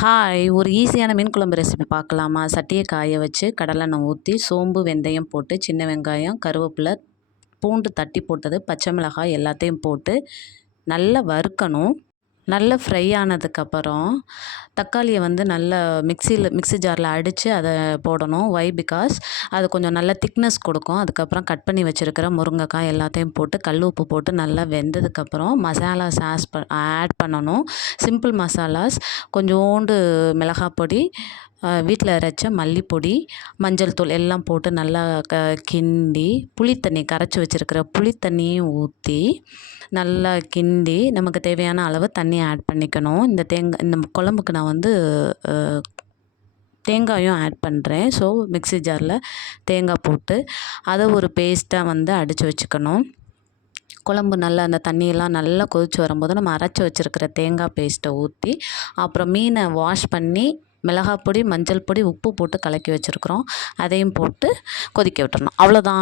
Hi! ஒரு ஈஸியான மீன் குழம்பு ரெசிபி பார்க்கலாமா? சட்டியை காய வச்சு கடலெண்ணெய் ஊற்றி சோம்பு, வெந்தயம் போட்டு சின்ன வெங்காயம், கருவேப்பிலை, பூண்டு தட்டி போட்டது, பச்சை மிளகாய் எல்லாத்தையும் போட்டு நல்லா வறுக்கணும். நல்லா ஃப்ரை ஆனதுக்கப்புறம் தக்காளியை வந்து நல்லா மிக்ஸி ஜாரில் அடித்து அதை போடணும். பிகாஸ் அது கொஞ்சம் நல்ல திக்னஸ் கொடுக்கும். அதுக்கப்புறம் கட் பண்ணி வச்சுருக்கிற முருங்கைக்காய் எல்லாத்தையும் போட்டு கல் உப்பு போட்டு நல்லா வெந்ததுக்கப்புறம் மசாலாஸ் ஆட் பண்ணணும். சிம்பிள் மசாலாஸ் கொஞ்சோண்டு மிளகாய் பொடி, வீட்டில் அரைச்ச மல்லிப்பொடி, மஞ்சள் தூள் எல்லாம் போட்டு நல்லா கிண்டி புளித்தண்ணி கரைச்சி வச்சுருக்கிற புளித்தண்ணியும் ஊற்றி நல்லா கிண்டி நமக்கு தேவையான அளவு தண்ணி ஆட் பண்ணிக்கணும். இந்த குழம்புக்கு நான் வந்து தேங்காயும் ஆட் பண்ணுறேன். ஸோ மிக்ஸி ஜாரில் தேங்காய் போட்டு அதை ஒரு பேஸ்ட்டாக வந்து அடித்து வச்சுக்கணும். குழம்பு நல்லா அந்த தண்ணியெல்லாம் நல்லா கொதித்து வரும்போது நம்ம அரைச்சி வச்சுருக்கிற தேங்காய் பேஸ்ட்டை ஊற்றி அப்புறம் மீனை வாஷ் பண்ணி மிளகாய் பொடி, மஞ்சள் பொடி, உப்பு போட்டு கலக்கி வச்சுருக்குறோம். அதையும் போட்டு கொதிக்க விட்டுறணும். அவ்வளோதான்.